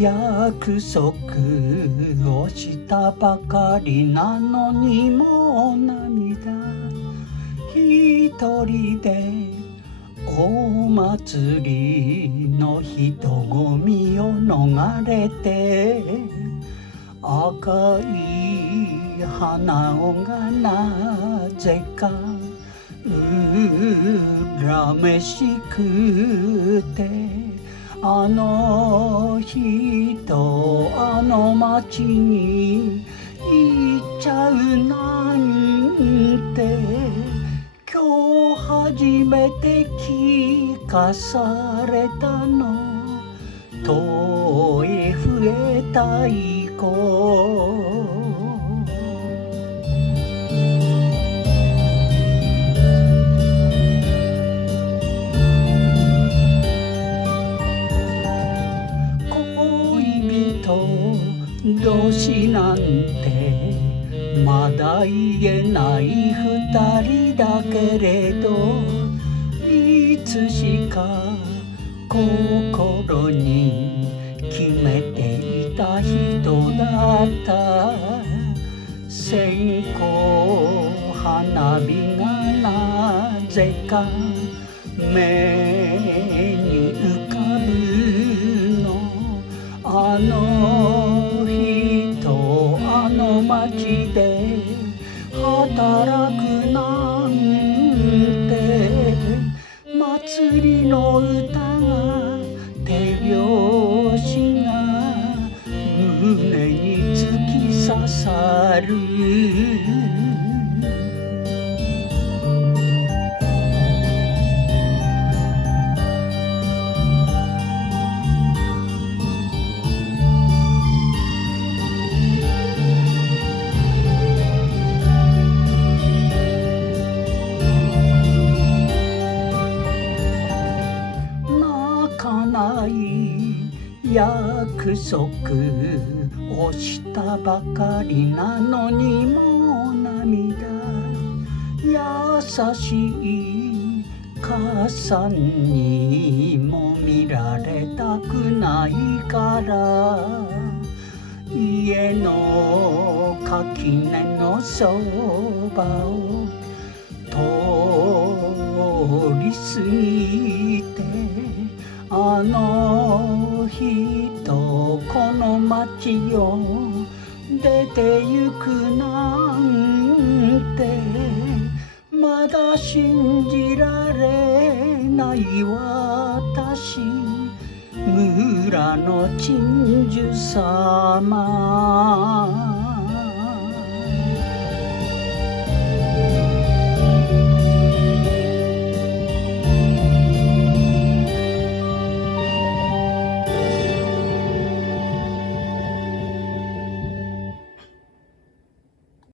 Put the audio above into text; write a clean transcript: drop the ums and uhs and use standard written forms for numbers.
約束をしたばかりなのにもう涙。一人でお祭りの人混みを逃れて、赤い花をがなぜか恨めしくて、あの人あの町に行っちゃうなんて、今日初めて聞かされたの。声増えたい子。同士なんてまだ言えない二人だけれど、いつしか心に決めていた人だった。線香花火がなぜか目に浮かぶの。あの人あの町で働くなんて、祭りの歌が手拍子が胸に突き刺さる。約束をしたばかりなのにもう涙。優しい母さんにも見られたくないから、家の垣根のそばを通り過ぎて、あの人この街を出てゆくなんて、まだ信じられない私、村の鎮守様。